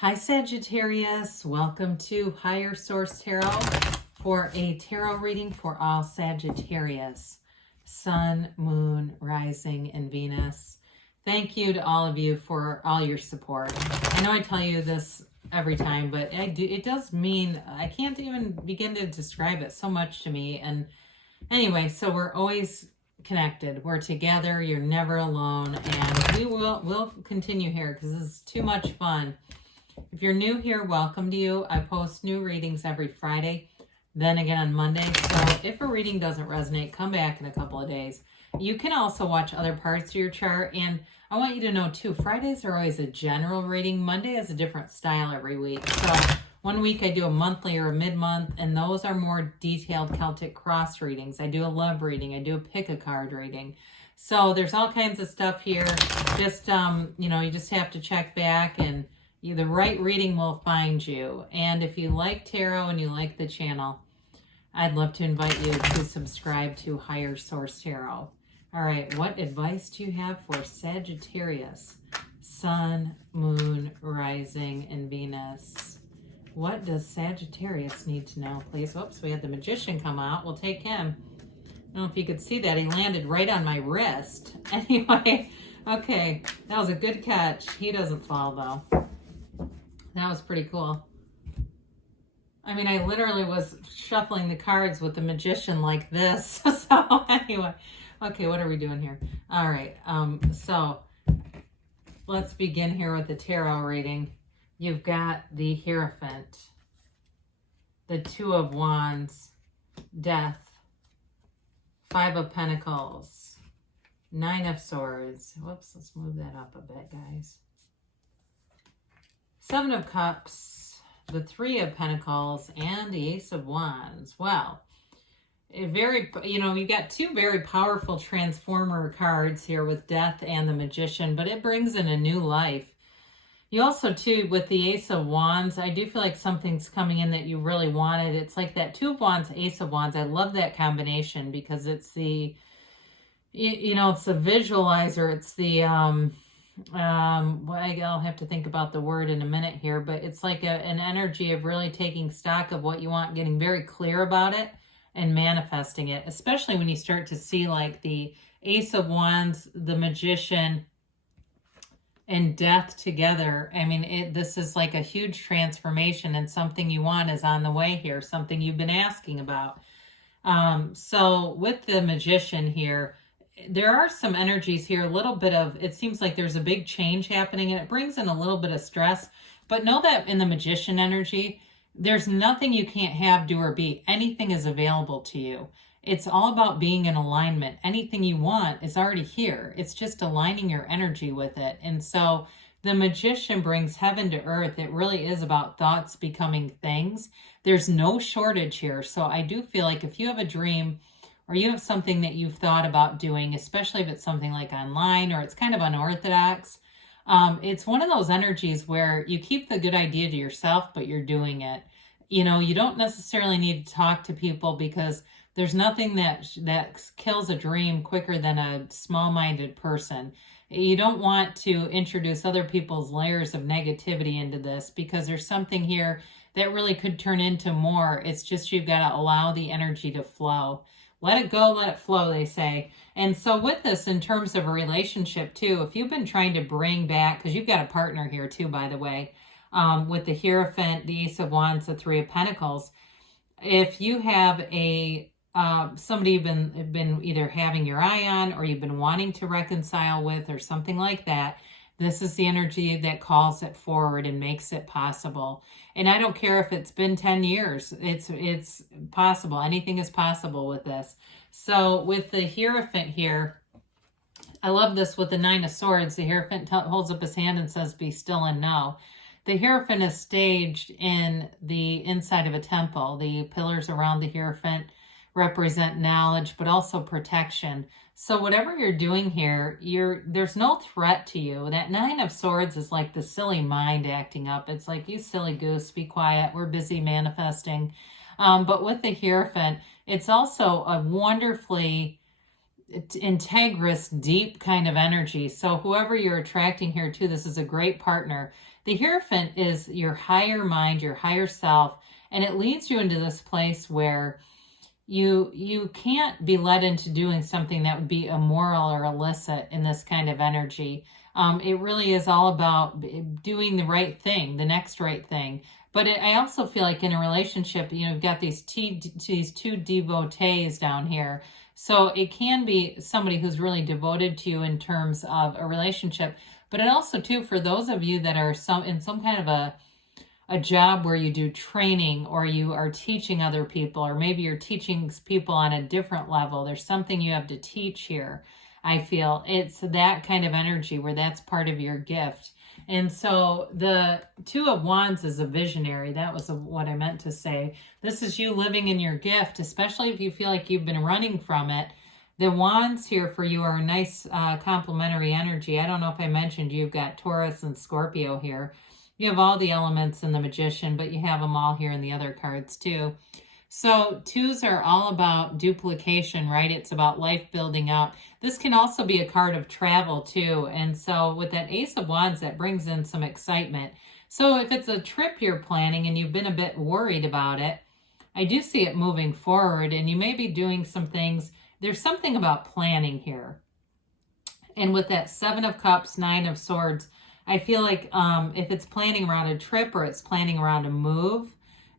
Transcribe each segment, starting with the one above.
Hi Sagittarius, welcome to Higher Source Tarot for a tarot reading for all Sagittarius, Sun, Moon, Rising, and Venus. Thank you to all of you for all your support. I know I tell you this every time, but it does mean, I can't even begin to describe it, so much to me. And anyway, so we're always connected. We're together. You're never alone. And we'll continue here because this is too much fun. If you're new here, welcome to you. I post new readings every Friday, then again on Monday. So if a reading doesn't resonate, come back in a couple of days. You can also watch other parts of your chart. And I want you to know too, Fridays are always a general reading. Monday is a different style every week. So one week I do a monthly or a mid-month, and those are more detailed Celtic cross readings. I do a love reading. I do a pick-a-card reading. So there's all kinds of stuff here. Just, you just have to check back, and the right reading will find you. And if you like tarot and you like the channel, I'd love to invite you to subscribe to Higher Source Tarot. All right, what advice do you have for Sagittarius, Sun, Moon, Rising, and Venus? What does Sagittarius need to know, please? Whoops, we had the Magician come out. We'll take him. I don't know if you could see that. He landed right on my wrist. Anyway, okay, that was a good catch. He doesn't fall, though. That was pretty cool. I mean, I literally was shuffling the cards with the Magician like this. So anyway, okay, what are we doing here? All right, so let's begin here with the tarot reading. You've got the Hierophant, the Two of Wands, Death, Five of Pentacles, Nine of Swords. Whoops, let's move that up a bit, guys. Seven of Cups, the Three of Pentacles, and the Ace of Wands. Well, you got two very powerful transformer cards here with Death and the Magician, but it brings in a new life. You also, too, with the Ace of Wands, I do feel like something's coming in that you really wanted. It's like that Two of Wands, Ace of Wands. I love that combination because it's the, it's the visualizer. It's the, I'll have to think about the word in a minute here, but it's like an energy of really taking stock of what you want, getting very clear about it and manifesting it, especially when you start to see like the Ace of Wands, the Magician, and Death together. I mean, this is like a huge transformation, and something you want is on the way here, something you've been asking about. So with the Magician here, there are some energies here, a little bit of, it seems like there's a big change happening, and it brings in a little bit of stress. But know that in the Magician energy, there's nothing you can't have, do, or be. Anything is available to you. It's all about being in alignment. Anything you want is already here. It's just aligning your energy with it. And so the Magician brings heaven to earth. It really is about thoughts becoming things. There's no shortage here. So I do feel like if you have a dream, or you have something that you've thought about doing, especially if it's something like online or it's kind of unorthodox, it's one of those energies where you keep the good idea to yourself, but you're doing it. You don't necessarily need to talk to people, because there's nothing that kills a dream quicker than a small-minded person. You don't want to introduce other people's layers of negativity into this, because there's something here that really could turn into more. It's just you've got to allow the energy to flow. Let it go, let it flow, they say. And so with this, in terms of a relationship too, if you've been trying to bring back, because you've got a partner here too, by the way, with the Hierophant, the Ace of Wands, the Three of Pentacles, if you have somebody you've been either having your eye on, or you've been wanting to reconcile with, or something like that, this is the energy that calls it forward and makes it possible. And I don't care if it's been 10 years, it's possible. Anything is possible with this. So with the Hierophant here, I love this with the Nine of Swords. The Hierophant holds up his hand and says, "Be still and know." The Hierophant is staged in the inside of a temple. The pillars around the Hierophant represent knowledge, but also protection. So whatever you're doing here, there's no threat to you. That Nine of Swords is like the silly mind acting up. It's like, you silly goose, be quiet. We're busy manifesting. But with the Hierophant, it's also a wonderfully integrous, deep kind of energy. So whoever you're attracting here to, this is a great partner. The Hierophant is your higher mind, your higher self, and it leads you into this place where you can't be led into doing something that would be immoral or illicit in this kind of energy. It really is all about doing the right thing, the next right thing. But I also feel like in a relationship, you've got these two devotees down here. So it can be somebody who's really devoted to you in terms of a relationship. But it also, too, for those of you that are in some kind of a job where you do training, or you are teaching other people, or maybe you're teaching people on a different level. There's something you have to teach here. I feel it's that kind of energy where that's part of your gift. And so the Two of Wands is a visionary. That was what I meant to say. This is you living in your gift, especially if you feel like you've been running from it. The Wands here for you are a nice complementary energy. I don't know if I mentioned you've got Taurus and Scorpio here. You have all the elements in the Magician, but you have them all here in the other cards too. So twos are all about duplication, right? It's about life building up. This can also be a card of travel too. And so with that Ace of Wands, that brings in some excitement. So if it's a trip you're planning and you've been a bit worried about it, I do see it moving forward, and you may be doing some things. There's something about planning here. And with that Seven of Cups, Nine of Swords, I feel like if it's planning around a trip or it's planning around a move,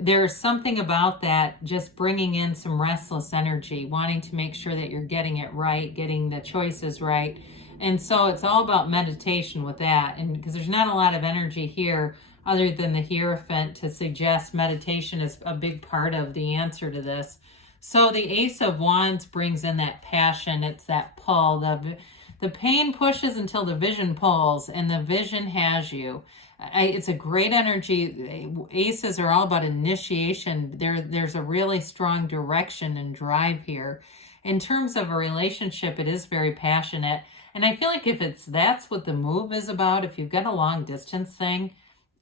there's something about that just bringing in some restless energy, wanting to make sure that you're getting it right, getting the choices right. And so it's all about meditation with that. And because there's not a lot of energy here other than the Hierophant to suggest meditation is a big part of the answer to this. So the Ace of Wands brings in that passion. It's that pull. The pain pushes until the vision pulls, and the vision has you. It's a great energy. Aces are all about initiation. There's a really strong direction and drive here. In terms of a relationship, it is very passionate. And I feel like if that's what the move is about, if you've got a long distance thing,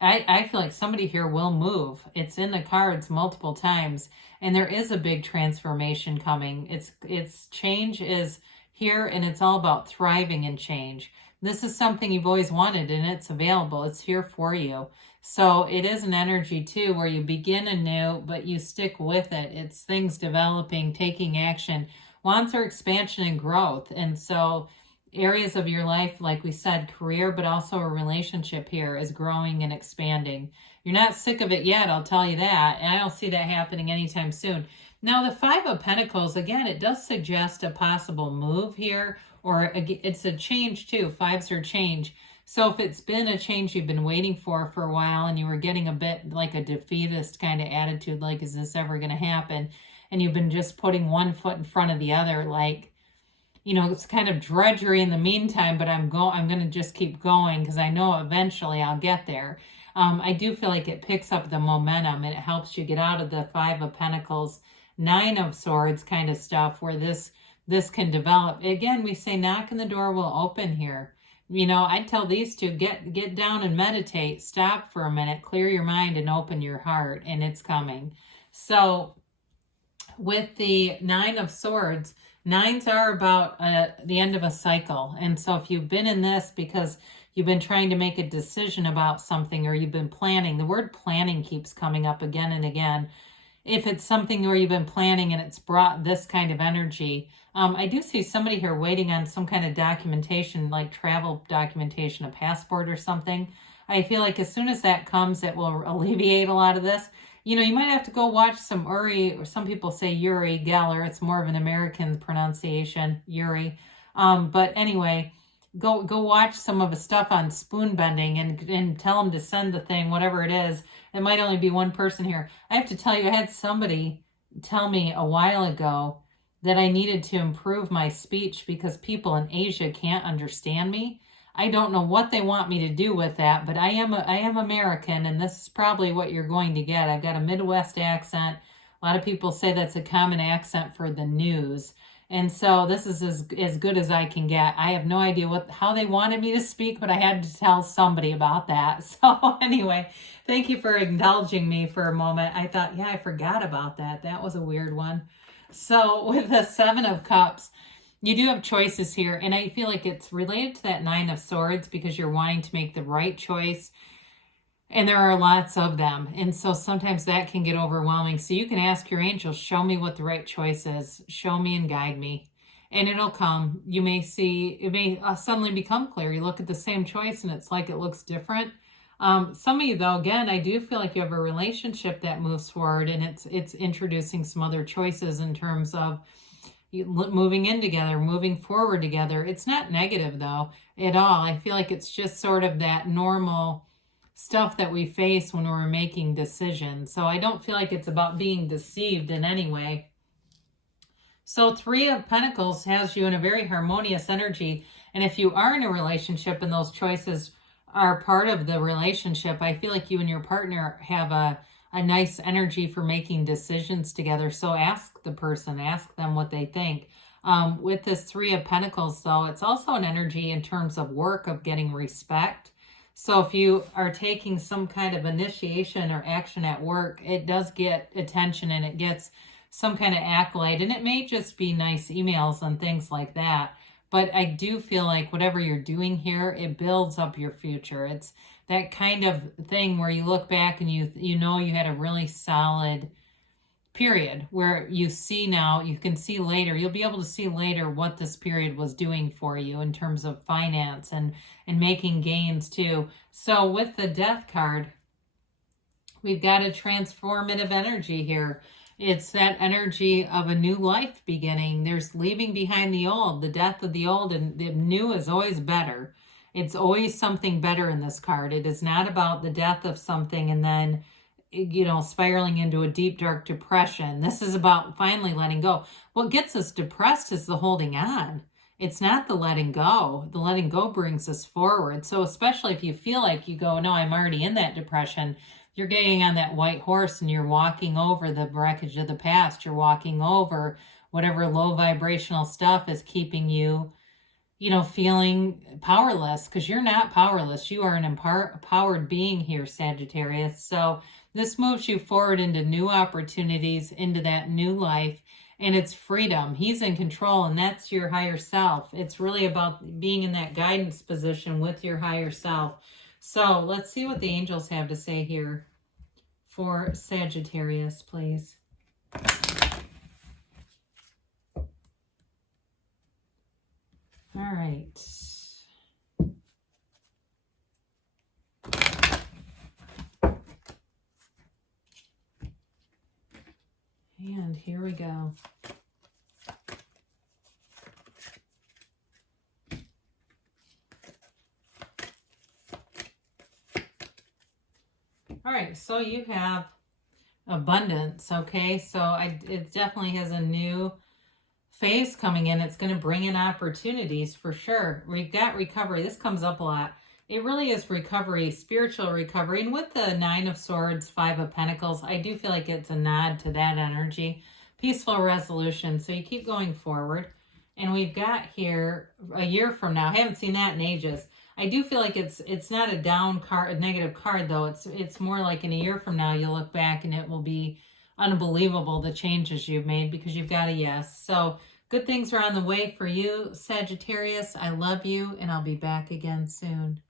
I feel like somebody here will move. It's in the cards multiple times, and there is a big transformation coming. It's change is here, and it's all about thriving in change. This is something you've always wanted, and it's available. It's here for you. So it is an energy too where you begin anew, but you stick with it. It's things developing, taking action. Wands are expansion and growth. And so areas of your life, like we said, career, but also a relationship here is growing and expanding. You're not sick of it yet, I'll tell you that. And I don't see that happening anytime soon. Now, the Five of Pentacles, again, it does suggest a possible move here, or it's a change too. Fives are change. So if it's been a change you've been waiting for a while, and you were getting a bit like a defeatist kind of attitude, like, is this ever going to happen? And you've been just putting one foot in front of the other, like, it's kind of drudgery in the meantime, but I'm going to just keep going because I know eventually I'll get there. I do feel like it picks up the momentum, and it helps you get out of the Five of Pentacles, Nine of Swords kind of stuff where this can develop. Again, we say knock and the door will open here. I'd tell these two, get down and meditate, stop for a minute, clear your mind and open your heart, and it's coming. So with the Nine of Swords, nines are about the end of a cycle. And so if you've been in this because you've been trying to make a decision about something, or you've been planning, the word planning keeps coming up again and again. If it's something where you've been planning and it's brought this kind of energy, I do see somebody here waiting on some kind of documentation, like travel documentation, a passport or something. I feel like as soon as that comes, it will alleviate a lot of this. You might have to go watch some Uri, or some people say Uri Geller. It's more of an American pronunciation, Uri. But anyway, go watch some of the stuff on spoon bending and tell them to send the thing, whatever it is. It might only be one person here. I have to tell you, I had somebody tell me a while ago that I needed to improve my speech because people in Asia can't understand me. I don't know what they want me to do with that, but I am American, and this is probably what you're going to get. I've got a Midwest accent. A lot of people say that's a common accent for the news. And so this is as good as I can get. I have no idea how they wanted me to speak, but I had to tell somebody about that. So anyway, thank you for indulging me for a moment. I thought, yeah, I forgot about that. That was a weird one. So with the Seven of Cups, You do have choices here, and I feel like it's related to that Nine of Swords because you're wanting to make the right choice, and there are lots of them, and so sometimes that can get overwhelming. So you can ask your angels, show me what the right choice is, show me and guide me, and it'll come. You may see, it may suddenly become clear. You look at the same choice and it's like it looks different. Some of you, though, again, I do feel like you have a relationship that moves forward, and it's introducing some other choices in terms of moving in together, moving forward together. It's not negative, though, at all. I feel like it's just sort of that normal stuff that we face when we're making decisions. So I don't feel like it's about being deceived in any way. So Three of Pentacles has you in a very harmonious energy. And if you are in a relationship and those choices are part of the relationship, I feel like you and your partner have a nice energy for making decisions together. So ask the person, ask them what they think. With this Three of Pentacles, though, it's also an energy in terms of work, of getting respect. So if you are taking some kind of initiation or action at work, it does get attention and it gets some kind of accolade. And it may just be nice emails and things like that. But I do feel like whatever you're doing here, it builds up your future. It's that kind of thing where you look back and you know you had a really solid period where you see now, you can see later, you'll be able to see later what this period was doing for you in terms of finance and making gains too. So with the Death card, we've got a transformative energy here. It's that energy of a new life beginning. There's leaving behind the old, the death of the old, and the new is always better. It's always something better in this card. It is not about the death of something and then, you know, spiraling into a deep, dark depression. This is about finally letting go. What gets us depressed is the holding on. It's not the letting go. The letting go brings us forward. So especially if you feel like you go, no, I'm already in that depression, you're getting on that white horse and you're walking over the wreckage of the past. You're walking over whatever low vibrational stuff is keeping you, you know, feeling powerless, because you're not powerless. You are an empowered being here, Sagittarius. So this moves you forward into new opportunities, into that new life, and it's freedom. He's in control, and that's your higher self. It's really about being in that guidance position with your higher self. So let's see what the angels have to say here for Sagittarius, please. All right. And here we go. All right, so you have abundance, okay? So it definitely has a new phase coming in. It's going to bring in opportunities for sure. We've got recovery. This comes up a lot. It really is recovery, spiritual recovery. And with the Nine of Swords, Five of Pentacles, I do feel like it's a nod to that energy. Peaceful resolution. So you keep going forward. And we've got here a year from now. I haven't seen that in ages. I do feel like it's not a down card, a negative card, though. It's more like in a year from now, you'll look back and it will be unbelievable the changes you've made because you've got a yes. So good things are on the way for you, Sagittarius. I love you, and I'll be back again soon.